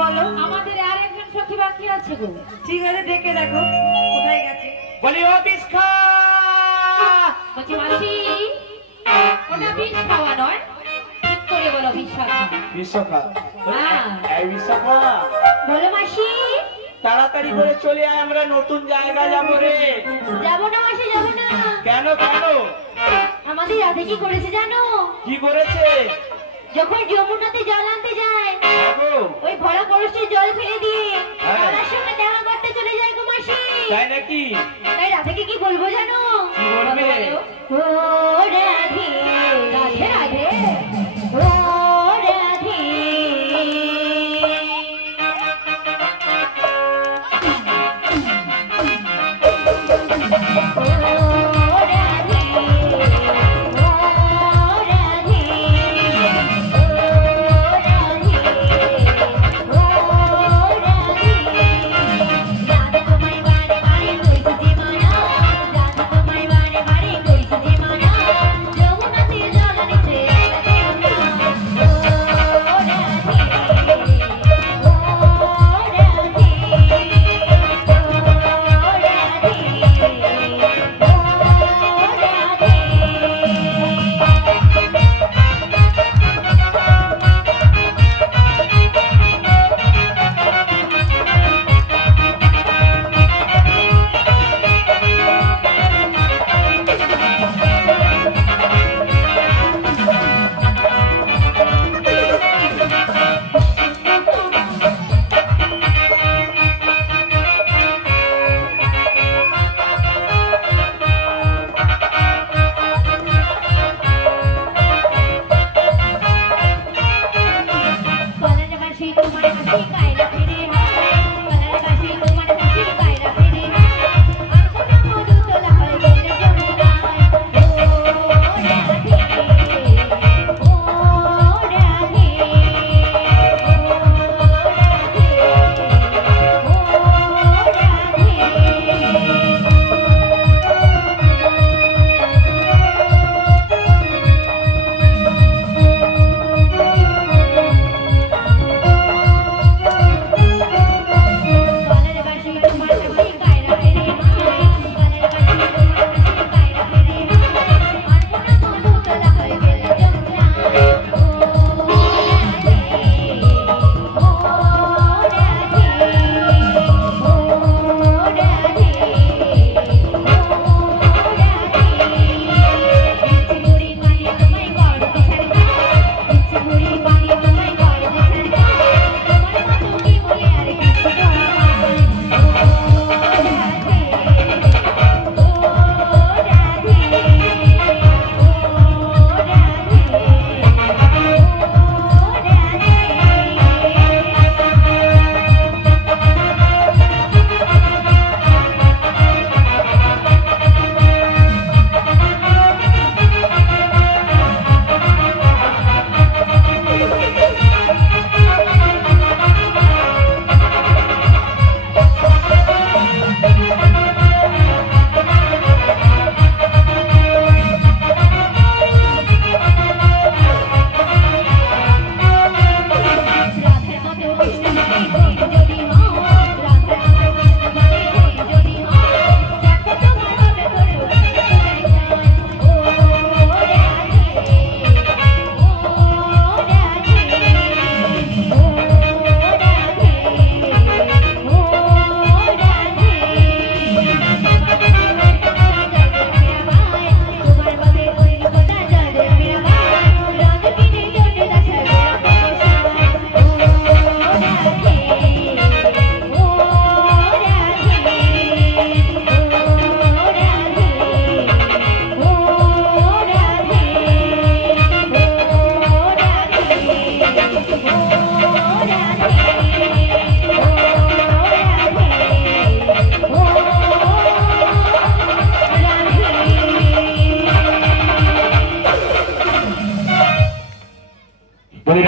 বলো। আমাদের আর একজন সখী বাকি আছে গো। ঠিক আছে, ডেকে দেখো কোথায় গেছে। বলি ও বিষ খা। বলছি মাসি, ওটা বিষ খাওয়া নয়, ঠিক করে বলো বিশ্বখা। বিশ্বখা। হ্যাঁ। এই বিশ্বখা, বলো মাসি। তাড়াতাড়ি করে চলে আয়, আমরা নতুন জায়গা যাবো রে। যাবো না মাসি, যাবো না। কেন কেন? আমাদের রাধে কি করেছে জানো? কি করেছে? যখন যমুনাতে জল আনতে যায়, দেখো ওই ভরা কলসে জল ফেলে দিয়ে হ্যাঁ। তার সঙ্গে দেখা করতে চলে যায় গো মাসি। তাই নাকি? তাই রাধাকে কি বলবো জানো? কি বলবে? ও রাধে রাধে রাধে, ও রাধে।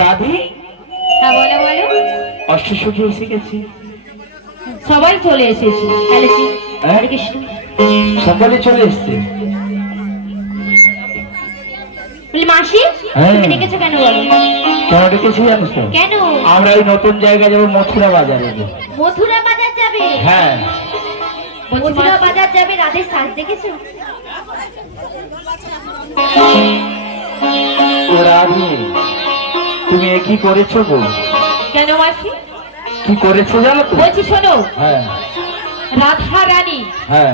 রাধে। হ্যাঁ বলো বলো। অষ্টসখী এসে গেছে, সবাই চলে এসেছে। হরে কৃষ্ণ। সকলে চলে এসছে। মাসি তুমি ডেকেছো কেন বলো? কেন ডেকেছি জানিস তো? কেন? আমরা এই নতুন জায়গায় যাবো, মথুরা বাজারে। মথুরা বাজার যাবে? হ্যাঁ। মথুরা বাজার যাবে, রাধের সাজ দেখেছো? ও রাধে, তুমি এ কি করেছো গো? কেন মাসি? কি করেছো জানো তো? বলছি শোনো, হ্যাঁ রাধা রানী হ্যাঁ।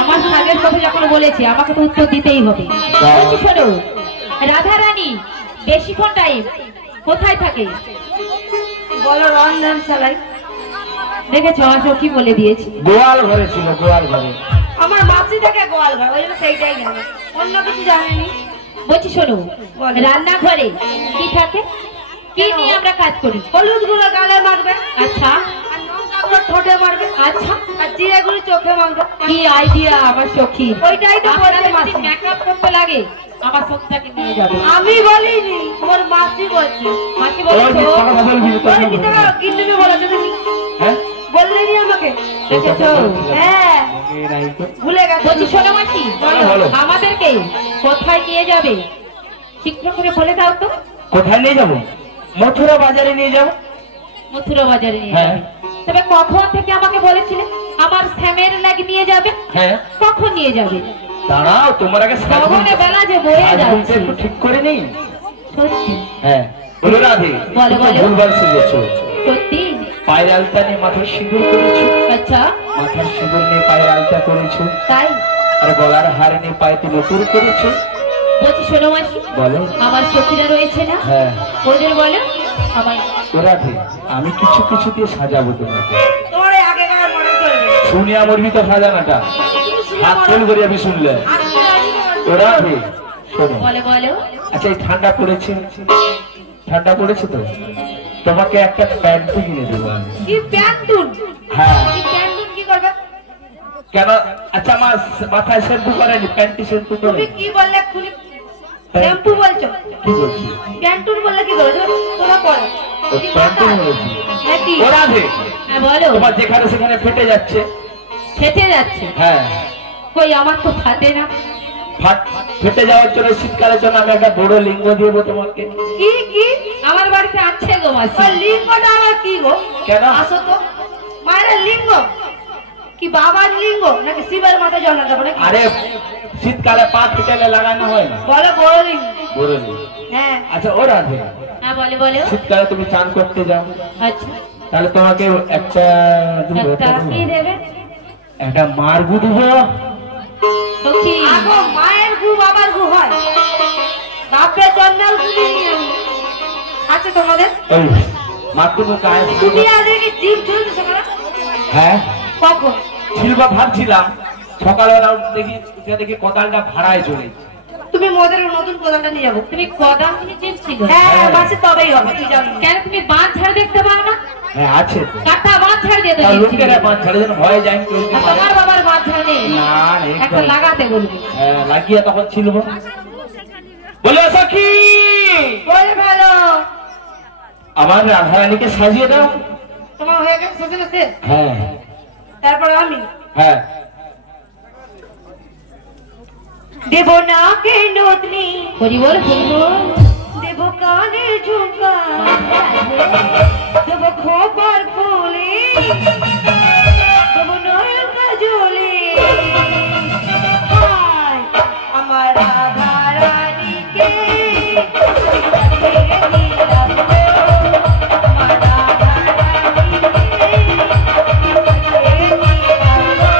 আমার সাজের কথা যখন বলেছে আমাকে তো উত্তর দিতেই হবে। বলছি শোনো, রাধা রানী বেশিক্ষণ টাইম কোথায় থাকে? বলো রন্ধন চালাই। দেখেছো আমার সখী বলে দিয়েছি। গোয়াল ঘরে ছিল, গোয়াল ঘরে। আমার মাসি থেকে গোয়াল ঘর, ওই জন্য সেইটাই জানে, অন্য কিছু জানেনি। বলছি শোনো, বলো। রান্নাঘরে কি থাকে? কি নিয়ে আমরা কাজ করি? হলুদ গুঁড়ো গালে মাখবে, আচ্ছা আর লঙ্কা গুঁড়ো ঠোঁটে মারবে, আচ্ছা, আর জিরে গুঁড়ো চোখে মাখবে। কি আইডিয়া আমার সখী! ওইটাই তো বলছে মাসি। মেকআপ করতে লাগে, আমার সখীটাকে নিয়ে যাবে। আমি বলিনি, ওর মাসি বলছে। মাসি ওই বলছো? কথা বলবি তো? ওই দিতে পারো, কিন্তু তুমি বলেছো তুমি, হ্যাঁ বললেনি আমাকে। দেখেছো? হ্যাঁ, ভুলে গেছো। বলছি শোনো মাসি, বলো, বলো। আমাদেরকে কোথায় নিয়ে যাবে শীঘ্র করে বলে দাও তো। কোথায় নিয়ে যাবো? মথুরা বাজারে নিয়ে যাবো। মথুরা বাজারে নিয়ে হ্যাঁ। যাবে? তবে কখন থেকে আমাকে বলেছিলে আমার স্যামের লাগি নিয়ে যাবে? হ্যাঁ, কখন নিয়ে যাবে? দাঁড়াও, তোমার আগে গগনে বেলা যে বয়ে সাজগুনটা যাচ্ছে। একটু ঠিক করে নেই। সত্যি হ্যাঁ, বলো রাধে, বলো, তুমি বলো। ভুলভাল সেজেছো। সত্যি? পায়ের আলতা নিয়ে মাথায় সিঁদুর করেছো, আচ্ছা মাথার সিঁদুর নিয়ে পায়ের আলতা করেছো, তাই? আর গলার হার নিয়ে পায়েতে নতুন করেছো। বলছি শোনো মাসি, বলো। আমার সখীরা রয়েছে না, হ্যাঁ, ওদের বলো আমায়। ও রাধে, আমি কিছু কিছু দিয়ে সাজাবো তোমাকে। তোমার এই আগেকার মডেল চলবে। শুনিয়া মরবি তো সাজানাটা, তুমি শুনে হাত বলো। তোল করে আমি শুনলে। আজকে রাজি ও তোমার। রাধে, শোনো। বলো বলো। আচ্ছা, এই ঠান্ডা পড়েছে, ঠান্ডা পড়েছে তো, তোমাকে একটা প্যান্ট কিনে দেবো আমি। কি প্যান্টুন? হ্যাঁ। কি প্যান্টুন কি করবে? কেন? আচ্ছা, আমার মাথায় শ্যাম্পু করেনি, প্যান্টি শ্যাম্পু করে। তুমি কি বললে? খুলি শ্যাম্পু বলছো? কি বলছি? প্যান্টুন বললে কি করে? তোরা পড়ো। ও প্যান্টি বলেছি। নাকি? ও রাধে, হ্যাঁ বলো। তোমার যেখানে সেখানে ফেটে যাচ্ছে। ফেটে যাচ্ছে? হ্যাঁ, কই আমার তো ফাটে না। ফেটে যাওয়ার জন্য, শীতকালের জন্য আমি একটা বড় লিঙ্গ দিব তোমাকে। কি কি? আমার বাড়িতে আছে গো মাসি। ও লিঙ্গটা আবার কি গো? কেন? আসো তো। মায়ের লিঙ্গ কি বাবার লিঙ্গ নাকি শিবের মাথায় জল লাগাবো নাকি? আরে, শীতকালে পা ফেটালে লাগানো হয় না? বলো বড় লিঙ্গ। বড় লিঙ্গ। হ্যাঁ। আচ্ছা, ও রাধে, হ্যাঁ বলো বলো। শীতকালে তুমি চান করতে যাও, আচ্ছা তাহলে তোমাকে একটা একটা কি দেবে? একটা মার গুঁধবো। সখী আগো মায়ের গু বাবার গু হয়, বাপের জন্মেও শুনিনি আমি। আচ্ছা তোমাদের ওই মাতৃ গায়ে তুমি আজকে জিভ ঝুলছো কেন? হ্যাঁ, কখন? ছিলবা ভাবছিলাম, সকালবেলা দেখি কোদালটা ভাড়ায় চলে। তুমি মোদের নতুন কোদালটা নিয়ে যাবো। তুমি কদাল নিয়ে চেপছিল? হ্যাঁ, মাসে তবেই হবে, তুই জানো। কেন তুমি বাঁধ ছাড় দেখতে পাও না? হ্যাঁ, আছে তো। কাটা বাঁধ ছাড় দিয়ে তো আর দিচ্ছি। লোকেরা পাঁচ ছাড়ে যেন ভয়ে যায় কেউ কি আর মারে। তোমার বাবার বাঁধ ছাড় নেই? না, একটা একদম। লাগাতে বলবি। হ্যাঁ, লাগিয়ে তখন ছিলব। বলে সখী, বলে ভালো। আমার রাধারানীকে সাজিয়ে দাও। তোমার হয়ে গেছে শেষে শেষ। হ্যাঁ তারপর আমি হ্যাঁ। দেব না কে নতনি, হরি বল হরি বল। দেব কানের ঝুমকা, দেব খোপার ফুলে, দেব নয়ন কাজলে। হায় আমার রাধা রানীকে ছেড়ে দিলাম গো, আমার রাধা রানীকে ছেড়ে দিলাম গো।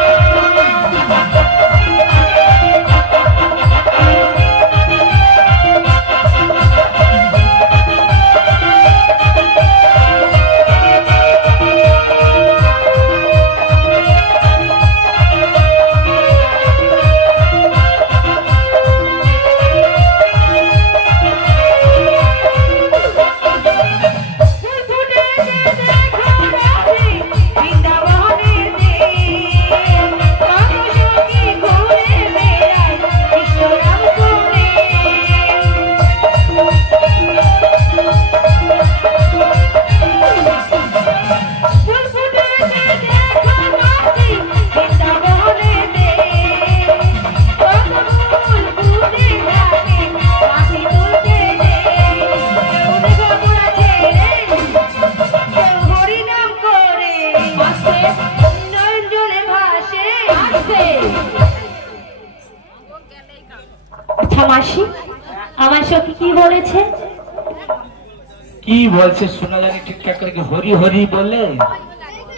কি বলছে শোনা জানি ঠিকঠাক করে কি হরি হরি বলে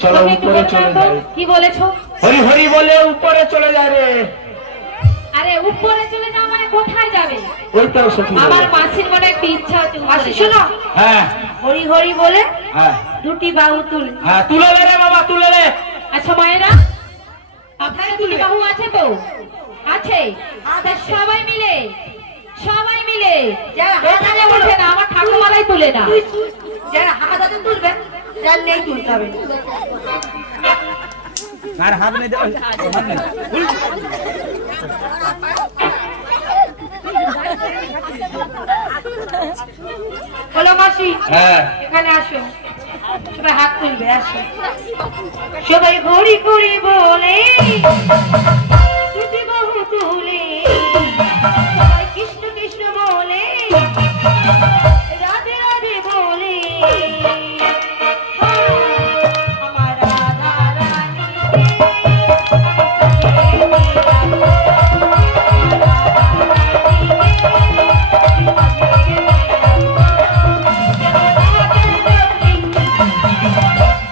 চলো তুমি একটু উপরে বলো চলে না তো, যাই কি বলেছো? হরি হরি বলে উপরে চলে যায় রে। আরে উপরে চলে যাও মানে কোথায় যাবে? ওই তো সত্যি আমার মাসির মনে একটা ইচ্ছা হচ্ছে উপরে মাসি যাবে। শোনো, হ্যাঁ হরি হরি বলে হ্যাঁ দুটি বাহু তুলে। হ্যাঁ তুলে দে রে বাবা তুলে দে। আচ্ছা মায়েরা, আপনার দুটি বাহু আছে তো? আছে। তা সবাই মিলে যারা ওখানে ওঠে না, আমার ঠাকুমালাই তুলে না। যারা হাত হাতে তুলবে যার নেই তুলতে হবে। আর হাত নেই বলো মাসি, হ্যাঁ এখানে আসো, সবাই হাত তুলবে, আসো। সবাই হরি হরি বলে দুটি বাহু তুলে, সবাই কৃষ্ণ কৃষ্ণ বলে রাধে রাধে বলে। আমার রাধা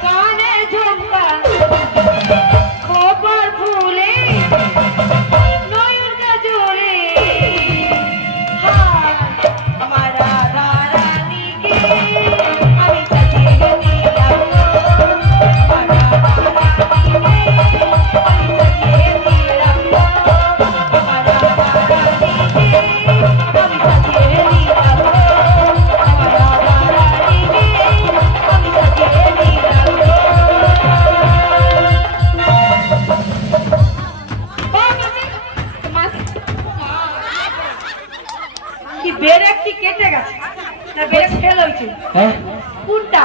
কানে ঝুমকা খোপার ফুলে নয়ন কাজলে, আমার রাধা রানীকে আমি সাজিয়ে দিলাম, আমার রাধা রানীকে আমি সাজিয়ে দিলাম, আমার রাধা রানীকে আমি সাজিয়ে দিলাম, আমার রাধা রানীকে আমি সাজিয়ে দিলাম। কি বেরেক কি কেটে গেছে না বেরেক ফেল হয়েছে? হ্যাঁ কোনটা?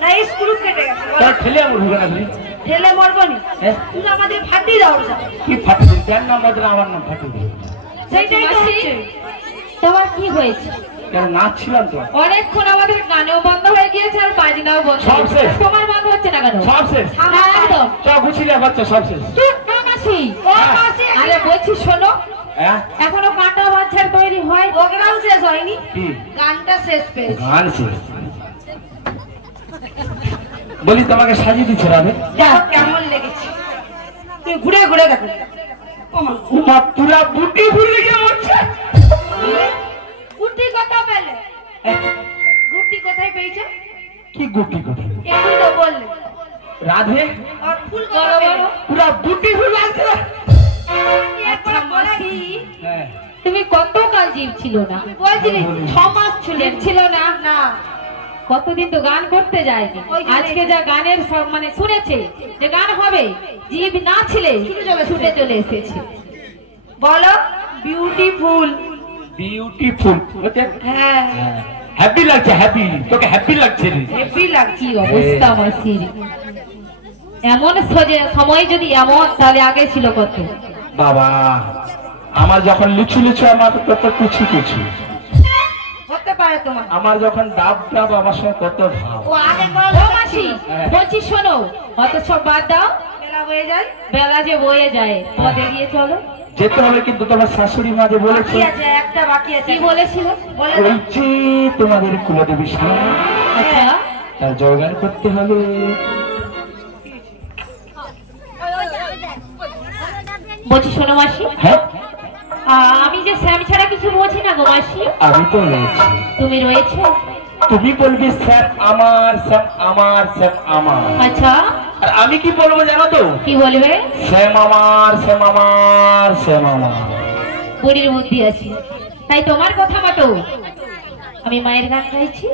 না এই স্ক্রু কেটে গেছে। তোর ঠেলে আমার ঢুকে না তুই ঠেলে মরবনি, হ্যাঁ তুমি আমাদের ফাটিয়ে দাও ওটা। কি ফাটি দিন জান না মধ্যে আমার নাম ফাটি দিন সেইটাই তো মাসি, হচ্ছে। তোমার কি হয়েছে? কেন নাচছিলাম তো অনেকক্ষণ আমাদের গানেও বন্ধ হয়ে গিয়েছে আর বাজনাও বন্ধ সব হয়ে শেষ। গিয়েছে। তোমার বন্ধ হচ্ছে না কেন? সব শেষ হ্যাঁ, একদম। চ গুছিয়ে বাচ্চা সব শেষ চুপ না মাসি। ও মাসি, আরে বলছি শোনো, হ্যাঁ এখনো গানটা বাচ্চার তৈরি হয়। প্রোগ্রাম শেষ হয়নি, কি গানটা শেষ পেয়েছে। গান শেষ বলি তোমাকে সাজিয়ে দিচ্ছে রাবে দেখো কেমন লেগেছে, তুমি ঘুরে ঘুরে দেখো। ওমা, উমা তুলা বুটি ভুলে গিয়ে মরছে গুটি কথা পেলে? গুটি কোথায় পেয়েছো? কি গুটি কোথায় একটু তো বললে। রাধে আর ফুল বলো, কথা পেলে? বলো। পুরা বুটি ভুলে আসছে আচ্ছা মাসি, হ্যাঁ তুমি কতকাল জীব ছিল না? বলছিলি বলি। 6 মাস ছিল। জীব ছিল না? না, কতদিন তো গান করতে যায়নি। ওই জন্যই। আজকে যা গানের সব মানে শুনেছে যে গান হবে, জীব না ছিলে ছুটে চলে এসেছে। বলো বিউটিফুল। বিউটিফুল হ্যাঁ, হ্যাপি লাগছে হ্যাপি তোকে হ্যাপি লাগছে রে হেভি লাগছে। কি অবস্থা মাসির, এমন সময় যদি এমন, তাহলে আগে ছিল কত। বাবা আমার যখন লিচু লিচু আমার কত কিছু কিছু হতে পারে তোমার। আমার যখন ডাব ডাব আমার সঙ্গে কত ভাব ও আগে ও মাসি, বলছি শোনো, অত সব বাদ দাও, বেলা হয়ে যায়। বেলা যে বয়ে যায়, পদে গিয়ে চলো। যেতে হবে কিন্তু তোমার শাশুড়ি মা যে বলেছে বাকি আছে, একটা বাকি আছে। কি বলেছিল? বলে ওই দাও। যে তোমাদের কুলদেবী সামনে আচ্ছা, তার জয়গান করতে হবে বলছি শোনো মাসি, হ্যাঁ আমি যে স্যাম ছাড়া কিছু বোঝি না গো মাসি। আমি তো রয়েছি তুমি রয়েছো? তুমি বলবি স্যার আমার স্যাম আমার স্যাম আমার আচ্ছা, আর আমি কি বলবো জানো তো কি বলবে? স্যাম আমার স্যাম আমার স্যাম আমার বুড়ির বুদ্ধি আছে, তাই তোমার কথা মতো আমি মায়ের গান গাইছি।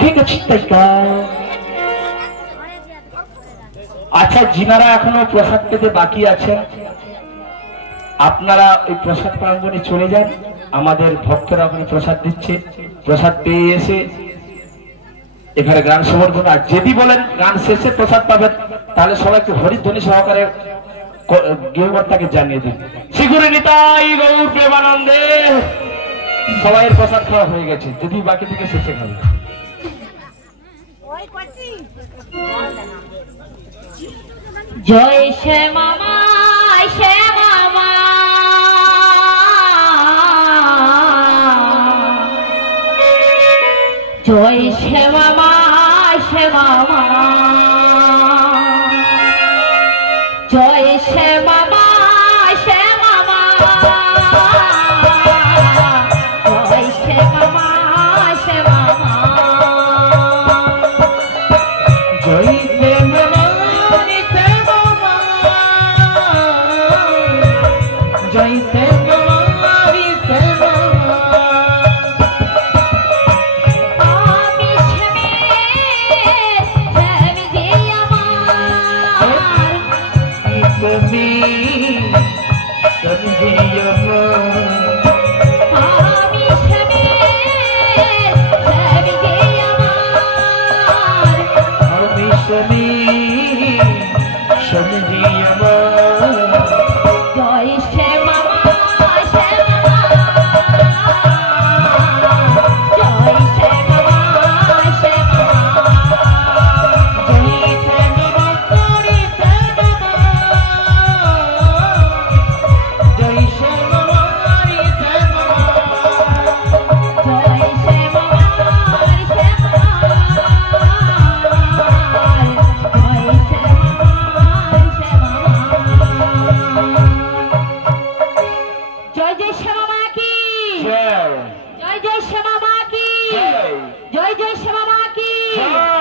ঠিক আছে তাই গাও। আচ্ছা যিনারা এখনো প্রসাদ পেতে বাকি আছেন আপনারা ওই প্রসাদ প্রাঙ্গণে চলে যান, আমাদের ভক্তরা ওখানে প্রসাদ দিচ্ছে, প্রসাদ পেয়ে এসে এখানে গান সমর্থন। আর যদি বলেন গান শেষে প্রসাদ পাবেন তাহলে সবাইকে হরিধ্বনি সহকারে গৃহকর্তাকে জানিয়ে দিন শিগুরে নিতাই গৌর প্রেমানন্দে। সবাই প্রসাদ খাওয়া হয়ে গেছে, যদি বাকি থেকে শেষে খাবে। জয় শ্যামা মা, শ্যামা মা, জয় শ্যামা মা শ্যামা মা জয় শ্যামা মা শ্যামা মা জয় শ্যামা মা শ্যামা মা জয় শ্যামা মা শ্যামা মা জয় শ্যামা মা শ্যামা মা আমি শ্যামের শ্যাম যে আমার তুমি সমঝিও আমি শ্যামের শ্যাম যে আমার আমি তুমি সমঝিও জয় শ্যামা মা শ্যামা মা জয় শ্যামা মা শ্যামা মা জয় শ্যামা মা শ্যামা মা জয় শ্যামা মা শ্যামা মা জয় শ্যামা মা জয় জয় শ্যামা মা কি জয় জয় জয় শ্যামা মা কি জয় জয় জয় শ্যামা মা কি জয়